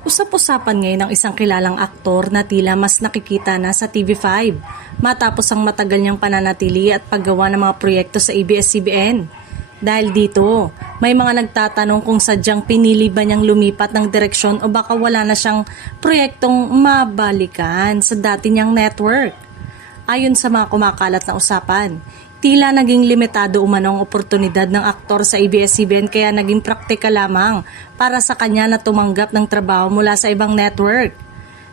Usap-usapan ngayon ng isang kilalang aktor na tila mas nakikita na sa TV5 matapos ang matagal niyang pananatili at paggawa ng mga proyekto sa ABS-CBN. Dahil dito, may mga nagtatanong kung sadyang pinili ba niyang lumipat ng direksyon o baka wala na siyang proyektong mabalikan sa dati niyang network. Ayon sa mga kumakalat na usapan, tila naging limitado umano ang oportunidad ng aktor sa ABS-CBN kaya naging praktikal lamang para sa kanya na tumanggap ng trabaho mula sa ibang network.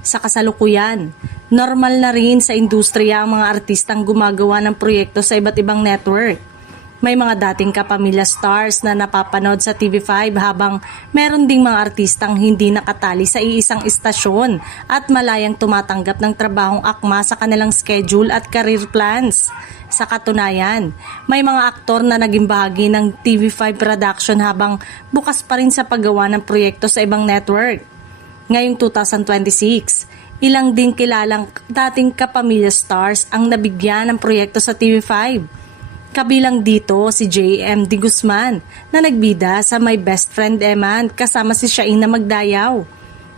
Sa kasalukuyan, normal na rin sa industriya ang mga artistang gumagawa ng proyekto sa iba't ibang network. May mga dating kapamilya stars na napapanood sa TV5 habang meron ding mga artistang hindi nakatali sa iisang istasyon at malayang tumatanggap ng trabahong akma sa kanilang schedule at career plans. Sa katunayan, may mga aktor na naging bahagi ng TV5 production habang bukas pa rin sa paggawa ng proyekto sa ibang network. Ngayong 2026, ilang din kilalang dating kapamilya stars ang nabigyan ng proyekto sa TV5. Kabilang dito si J.M. D. Guzman na nagbida sa My Best Friend Eman kasama si Shaina Magdayaw.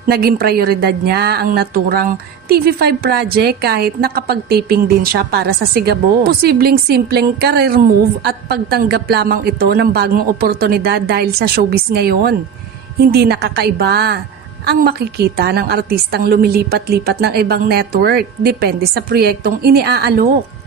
Naging prioridad niya ang naturang TV5 project kahit nakapag-taping din siya para sa Sigabo. Posibleng simpleng career move at pagtanggap lamang ito ng bagong oportunidad dahil sa showbiz ngayon. Hindi nakakaiba ang makikita ng artistang lumilipat-lipat ng ibang network depende sa proyektong iniaalok.